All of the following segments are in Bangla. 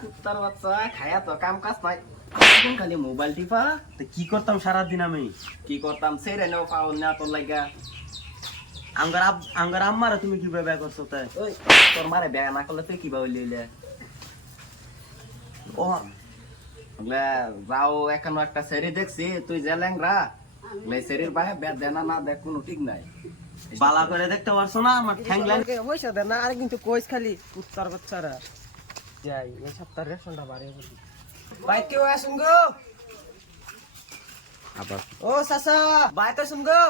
কুত্তার বাচ্চা খায়া তো কাম কাজ নাই, খালি মোবাইল টিপা। তো কি করতাম সারাদিন আমি? কি করতাম সেরে নেও পাও না তোর লাগা। আঙ্গার আম্মারা তুমি কিভাবে ব্যয় করছো তাই? ওই তোর মারে ব্যয় না করলে তুই কিভাবে লইলে? ও যাও এখনো একটা সেরি দেখছি তুই যে ল্যাংরা সেরির বাইরে ব্যাট দেনা না দেখ কোনো ঠিক নাই। বালা করে দেখতে পারছো না আমার ঠ্যাংলাইন? পয়সা দেন না, আরে কিন্তু কইস খালি কুত্তার বাচ্চারা। যাই এই সপ্তাহের রেশনটা বাড়িয়ে বলি। ভাই কেউ আসুন গো। আবার ও চাচা ভাই তো শুন গো।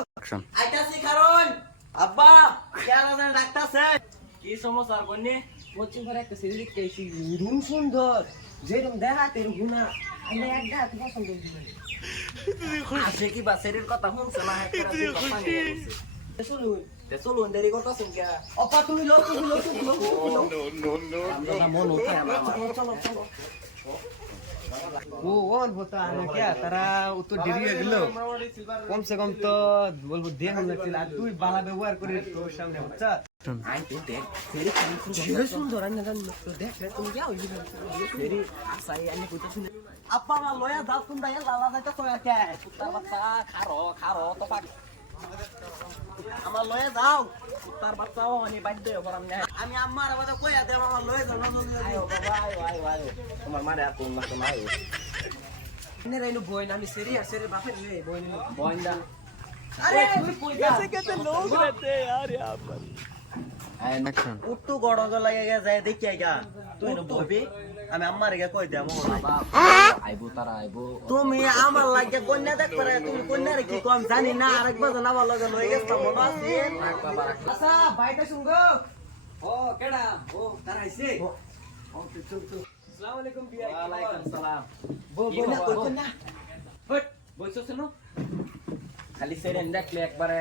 আইতাছি কারণ আব্বা কেন জান ডাকতাছে? কি সমস্যা আর বন্নি? কোচিং করে একটা সিরিজ কেছি রুম সুন্দর, যেরকম দেখা তেরম গুণা। আমি একটা পছন্দ করি। আসে কি বা সেরির কথা শুনছে না? শুনুন চলুন দেরি করতেছেন কে? অপা তুমি লোক মন উঠে আমার। ও ওন হতো আনে কে তারা উত্তর দেরি হয়ে গেল। কমসে কম তো বলবো দেহ লাগছিল, আর তুই বালা ব্যবহার করে তোর সামনে বুঝছা। আই তো দেখ সেরি যে সুন্দর আনে জান তো দেখ তুমি যাও সেরি আসাই আনি কইতাছ না। আপা মা লয়া দাও কোন দাই লালা যাইতা কয়া কে কুত্তার বাচ্চা খারো তো পাক আমার লয়া যাও। কুত্তার বাচ্চাও আনি বাধ্য করাম না। আমি আম্মার বাদা কয়া দে আমার লয়া যাও না আয়ো বাবা আয়ো তোমার মারে আর কোন না তো নাই। নে রাইনো বই না আমি সেরি আর সেরি বাপে রে বই নে বইন্দা আরে তুই কই कैसे कैसे लोग रहते हैं यार यहाँ पर? অ্যাকশন উট্টু গড় লাগে যায় দেখি আইগা তুই না বলবি আমি আম্মার গে কই দেমো। আইবো তারা আইবো। তুমি আমার লাগে কন্যা দেখ পারে, তুমি কন্যা রে কি কম জানি না। আরেকবার জানা আমার লগে লই গেছতাম মনে আছে। আচ্ছা বাইটা শুন গো। ও কেডা ও তার আইছে। ও চল আসসালামু আলাইকুম বিয়া। ওয়ালাইকুম সালাম। বো কি বো না খবর? কই না হট বইছো শুনো খালি সেরেন দেখলে একবারে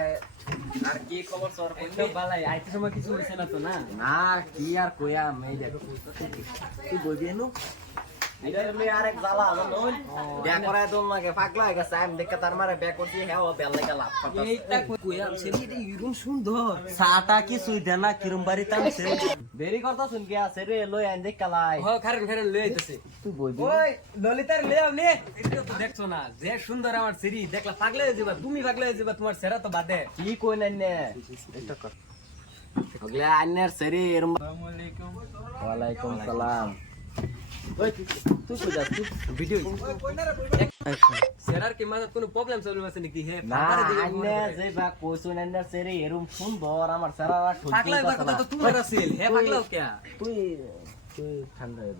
আর কি খবর সর একদম বালাই আইতে সময় কিছু হইছে না তো না। না কি আর কইয়া মেই দেখ তুই বলবি এনো এটা আমি আরেক জ্বালা জানোই বিয়া করায় দোন লাগে পাগলা হয়ে গেছে। আমি দেখে তার মারে বিয়া করছি হ্যাঁ ও বেল লাগে লাভ কথা। এইটা কইয়া সেরি রে ইরুম সুন্দর। সাটা কি সুই দেনা কিরম বাড়ি তামছে। দেরি করতাছুন কি আছে রে লই আইন দেখ কালাই হ খারেন খারেন লই আইতাছে। তুই বইবি ওই ললিতার লই আও নে। এটা তো দেখছো না যে সুন্দর আমার সেরি দেখলা পাগলা হয়ে যাবা, তুমি পাগলা হয়ে যাবা, তোমার সেরা তো বাদে। কি কই নাই নে এটা কর ওগলে আইনের সেরি এরম। আসসালামু আলাইকুম। ওয়ালাইকুম সালাম। ওই তুই কই যাস তুই ভিডিও সেরার কি মাঝে কোনো প্রবলেম সলভ আছে নাকি? হে না আইনে যে বা কইছুন আইনের সেরি এরম সুন্দর আমার সারা সহ্য পাগলা এবার কথা তো তোমার আছিল। হে পাগলাও কে? তুই তুই ঠান্ডা হয়ে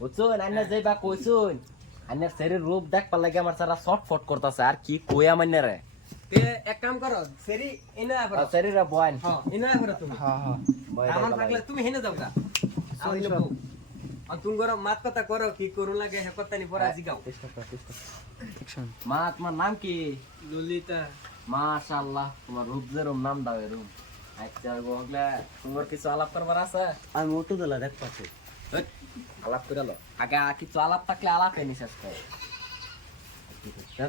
বুঝছুন আইনে যে বা কইছুন আইনের সেরির রূপ দেখ পারলে আমার সারা শর্ট করতেছে আর কি কইয়া মানে রে। তে এক কাম করো সেরি এনে আবার। সেরিরা বয়ন হ্যাঁ এনে আবার তুমি। আমার পাগলা তুমি হেনে যাও গা। আমি লোক আর তুমি গরম মাত কথা করো কি করু লাগে হে কথা নি পড়া জিগাও। মা তোমার নাম কি? ললিতা। মাশাআল্লাহ তোমার রূপ যেরম নাম দাও এরম। আচ্ছা ওগলা তোমার কিছু আলাপ করবার আছে? আমি উট্টু দলা দেখ পাচ্ছি। হেৎ, আলাপ করে লো আগে কিছু আলাপ থাকলে আলাপে নিশেষ করে।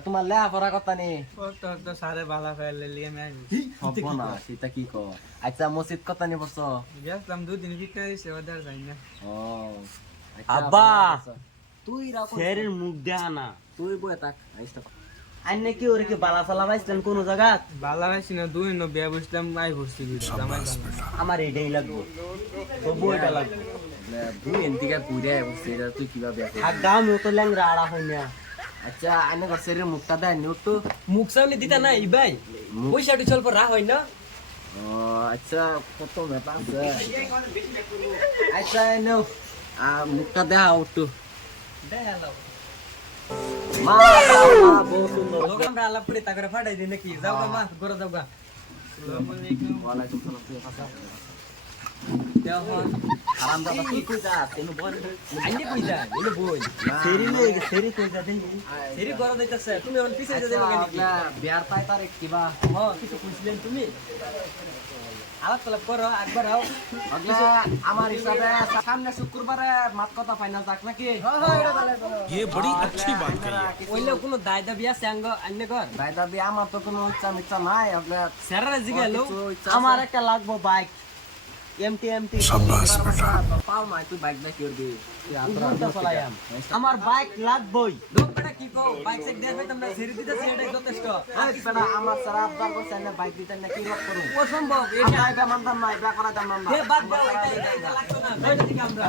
তোমার লেয়া পড়া কথা নি ও তো সারে বালা ফেলে লিয়ে আমি হব না সেটা কি কো? আচ্ছা মসজিদ কথা নি পড়ছো? গেলাম দুদিন ভিতরে সে ওদার যাই না। ও আচ্ছা, আব্বা! ভালো আছো। তুই রাখো সেরের মুখ দেখা না। তুই বয়ে থাক আইসটা আইনে কি ওরে কি বালা ফালা পাইছেন কোন জায়গা? বালা ভাইছি না দুই ন বিয়া বসলাম আই ভরছি জামাই আমার এটাই লাগবে, তবু এটা লাগবে। তুই এনতিকা পুরে বসে তুই কিভাবে আর গাম তো ল্যাংরা আড়া হয় না। আচ্ছা আইনে করছে মুখটা দেয় নিউ তো। মুখ সামনে দিতা না ই ভাই পয়সাটি চলপ রা হয় না। ও আচ্ছা কত ব্যাপার আছে। আচ্ছা নেও মুখটা দেখা একটু। মাশাআল্লাহ বহুত সুন্দর। লোক আমরা আলাপ করে তাকরে ফাটাই দিই নাকি? যাও গা মা ঘরে যাও গা। ওয়ালাইকুম সালাম। তুই কথা দেও হন হারাম দাদা তুই কই যা তেনু বল আইনে কই যা এনে বই সেরি লই সেরি কই যা দেই। সেরি ঘরে যাইতাছে তুমি অন পিছে যাবে নাকি? বিয়ার পাই তারিখ কিবা হ কিছু কইছিলেন তুমি আলাপ তালাপ করো একবার আও। আগলা আমার হিসাবে সামনে শুক্রবারে মাত কথা ফাইনাল থাক নাকি? ये बड़ी अच्छी बात कही। ওইলে কোনো দায় দাবি আছে আঙ্গ আন্নে ঘর ভাই দাবি আমার তো কোনো ইচ্ছা মিচ্ছা নাই। আগলা সেরারে জিগালো কিছু ইচ্ছা আমার একটা লাগবো বাইক। এমটি পাও নাই তুই বাইক না কি করবি উঠোনটা চলাইয়াম। আমার বাইক লাগবই লোক বেটা কি কও বাইক সাইড দেবে তোমরা ছেড়ে দিতেছি এটাই যথেষ্ট এই বেটা আমার সারা আবদার করছেন না বাইক দিতেন না কি রক করুন অসম্ভব আমরা এটা মানতাম না এটা করা দাম না বাদ দাও এটা লাগতো না বাইরে থেকে আমরা